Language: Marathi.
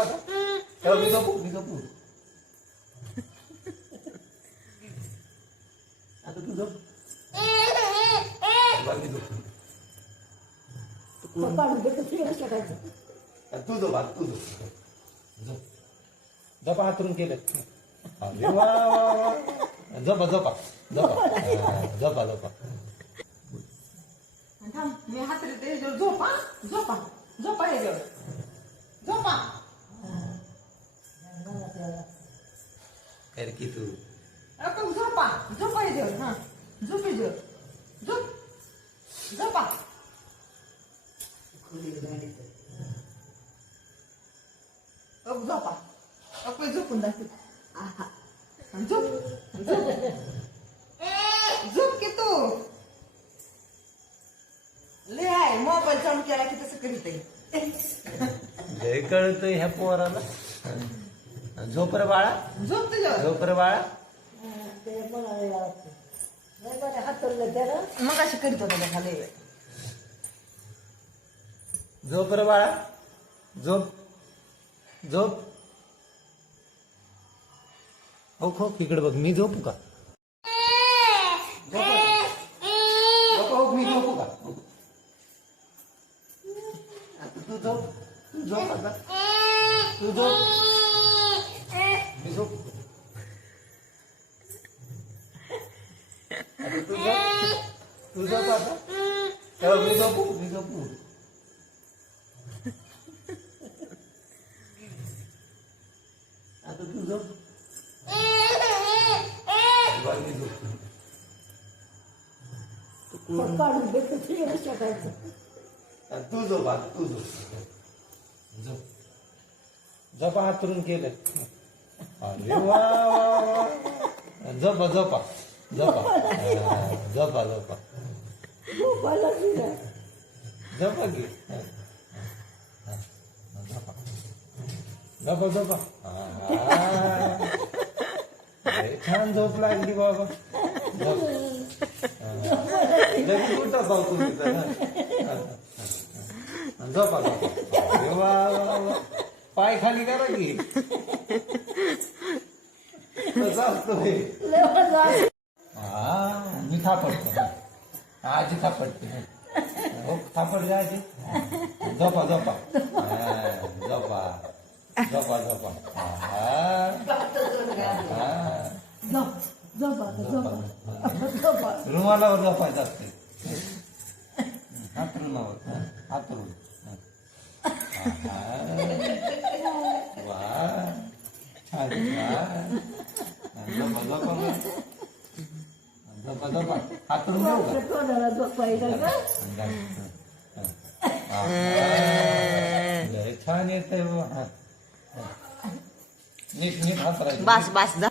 आता तेव्हा मी झोपू आता तू झोप मी झोपू तू झोप आता तू झोप झोपा हातरून केलं अरे वा झोपा झोपा झोपा झोपा झोपा मी हात झोपा झोपा झोपा याच्यावर झोपा कर की तू झोपा झोपा याच्यावर हा झोप याच्यावर झोप झोपा झोपा झोपून दाखव झोप झोप झोप की तू ले आहे मोबाईल चालू केला की तसं करीत लय कळतंय ह्या पोराला झोप रे बाळा झोप तुझ्यावर झोप रे बाळा मग अशी करीत होता खाली झोप रे बाळा झोप झोप हो खो इकडे बघ मी झोपू का झोप मी झोपू का तू झोप आता तू झोप मी झोप आता तू झोप आता तेव्हा मी झोपू आता तू झोप मी झोपतो तू झोप आता तू झोप झोपा हातरून केलं अरे वा झोपा झोपा झोपा झोपा झोपा झोपा की झोपा झोपा छान झोप लागली बाबा कुठं पाहतो झोपा झोपा पाय खाली करा की असतो मी थापडतो आजी थापडते हो थापड जा आजी झोपा झोपा झोपा झोपा झोपा रुमालावर झोपायचं असते हातरुणावर हातरून वा छान झोपा झोपा झोपा झोपा हातरून छान येत आहे नीट नीट हात बस बस